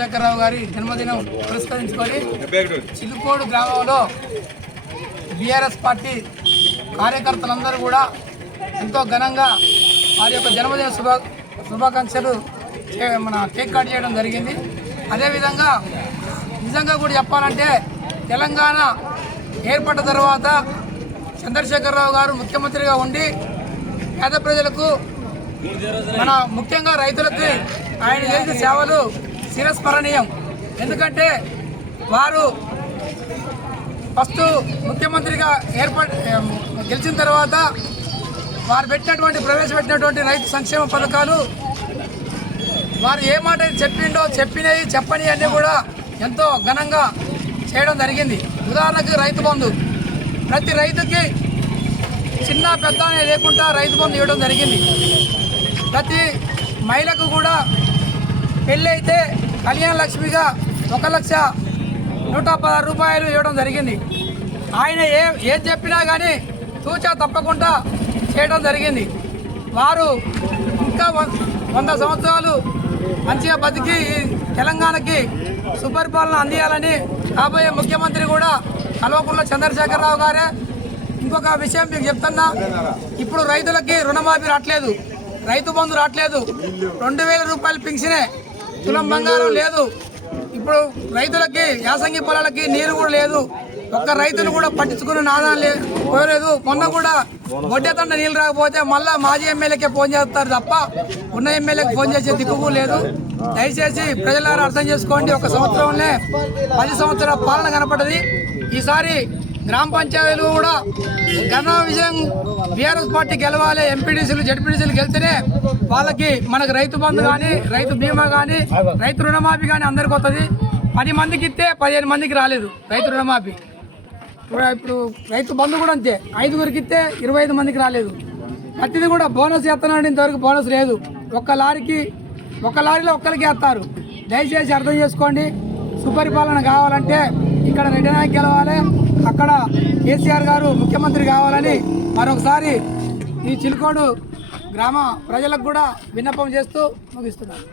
చంద్రశేఖరరావు గారి జన్మదినం పురస్కరించుకొని చిలుకోడు గ్రామంలో బీఆర్ఎస్ పార్టీ కార్యకర్తలందరూ కూడా ఎంతో ఘనంగా వారి యొక్క జన్మదిన శుభాకాంక్షలు మన కేక్ కట్ చేయడం జరిగింది. అదేవిధంగా నిజంగా కూడా చెప్పాలంటే తెలంగాణ ఏర్పడిన తర్వాత చంద్రశేఖరరావు గారు ముఖ్యమంత్రిగా ఉండి పేద ప్రజలకు మన ముఖ్యంగా రైతులకి ఆయన చేసిన సేవలు చిరస్మరణీయం. ఎందుకంటే వారు ఫస్ట్ ముఖ్యమంత్రిగా గెలిచిన తర్వాత వారు ప్రవేశపెట్టినటువంటి రైతు సంక్షేమ పథకాలు వారు ఏ మాట చెప్పిండో చెప్పినవి చెప్పని అన్నీ కూడా ఎంతో ఘనంగా చేయడం జరిగింది. ఉదాహరణకు రైతు బంధు, ప్రతి రైతుకి చిన్న పెద్ద అనే లేకుండా రైతు బంధు ఇవ్వడం జరిగింది. ప్రతి మహిళకు కూడా పెళ్ళి అయితే కళ్యాణ లక్ష్మిగా 1,116 రూపాయలు ఇవ్వడం జరిగింది. ఆయన ఏం చెప్పినా కానీ తూచా తప్పకుండా చేయడం జరిగింది. వారు ఇంకా 100 సంవత్సరాలు మంచిగా బతికి తెలంగాణకి సుపరిపాలన అందియాలని కాబోయే ముఖ్యమంత్రి కూడా కల్వకుంట్ల చంద్రశేఖరరావు గారే. ఇంకొక విషయం మీకు చెప్తున్నా, ఇప్పుడు రైతులకి రుణమాఫీ రావట్లేదు, రైతు బంధు రావట్లేదు, 2,000 రూపాయలు పింఛనే, తులం బంగారం లేదు. ఇప్పుడు రైతులకి యాసంగి పొలాలకి నీరు కూడా లేదు. ఒక్క రైతులు కూడా పట్టించుకునే నాదాలు పోలేదు. మొన్న కూడా వడ్డేతండ నీళ్ళు రాకపోతే మళ్ళా మాజీ ఎమ్మెల్యేకే ఫోన్ చేస్తారు తప్ప ఉన్న ఎమ్మెల్యేకి ఫోన్ చేసే దిక్కు లేదు. దయచేసి ప్రజలారా అర్థం చేసుకోండి. ఒక సంవత్సరంలో 10 సంవత్సరాల పాలన కనపడ్డది. ఈసారి గ్రామ పంచాయతీలు కూడా ఘన విజయం బీఆర్ఎస్ పార్టీ గెలవాలి. ఎంపీడీసీలు జడ్పీడీసీలు గెలిస్తేనే వాళ్ళకి మనకు రైతు బంధు కానీ, రైతు బీమా కానీ, రైతు రుణమాఫీ కానీ అందరికి వస్తుంది. 10 మందికి ఇస్తే 15 మందికి రాలేదు రైతు రుణమాఫీ. ఇప్పుడు రైతు బంధు కూడా అంతే, 5గురికి ఇస్తే 25 మందికి రాలేదు. ప్రతిదీ కూడా బోనస్ చేస్తున్నాడు, ఇంతవరకు బోనస్ లేదు. ఒక లారీలో ఒక్కరికి వేస్తారు. దయచేసి అర్థం చేసుకోండి. సుపరిపాలన కావాలంటే ఇక్కడ రెడ్డి నాయక్ గెలవాలి, అక్కడ కేసీఆర్ గారు ముఖ్యమంత్రి కావాలని మరొకసారి ఈ చిలుకోడు గ్రామ ప్రజలకు కూడా విన్నపం చేస్తూ ముగిస్తున్నాను.